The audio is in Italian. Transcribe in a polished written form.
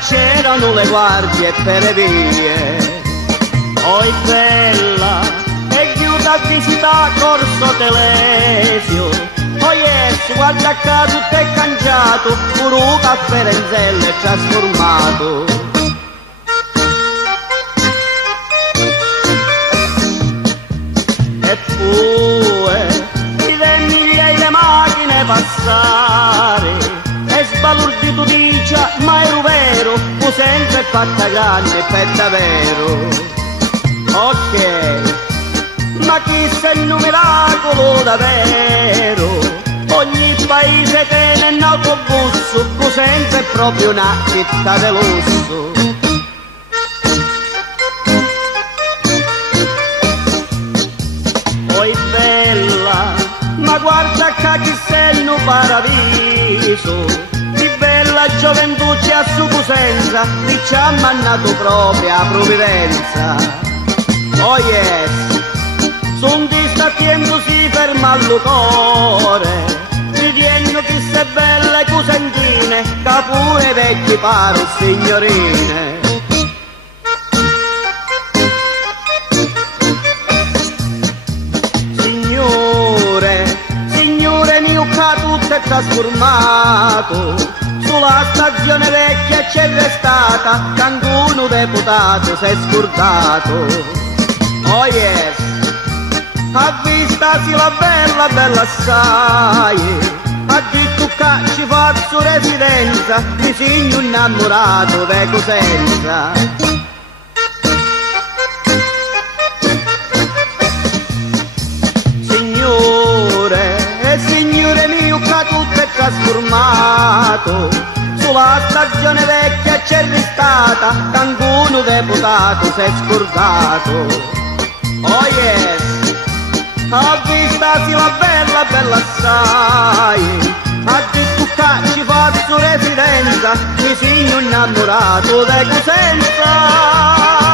c'erano le guardie per le vie. Oi bella, e chiusa a visitare Corso Telesio. Oh yes, guarda qua tutto è cangiato, pure un caffè Renzello è trasformato. Eppure, vide migliaia di macchine passare, e sbalordito dice, ma ero vero, fu sempre fatta grande per davvero. Ok, ma chissà il miracolo davvero, ogni paese tiene un autobus, Cosenza è proprio una città di lusso. Oi bella, ma guarda che sei in un paradiso, di bella gioventù c'è a su Cosenza, lì ci ha mandato proprio a provvidenza. Oh yes, son di sta tempo si ferma al cuore, ridiegno che sei belle cosentine, che pure vecchi paro signorine. Signore mio, che tutto è trasformato, sulla stazione vecchia c'è restata, che anche uno deputato si è scordato. Oh yes, ha vistasi la bella assai, ha detto che ci faccio residenza, mi sono innamorato di Cosenza. Signore mio, che tutto è trasformato, sulla stazione vecchia c'è restata, che anche uno deputato si è scordato. Oh yes, ha vistasi la bella assai, ha detto che ci faccio residenza, mi sono innamorato di Cosenza.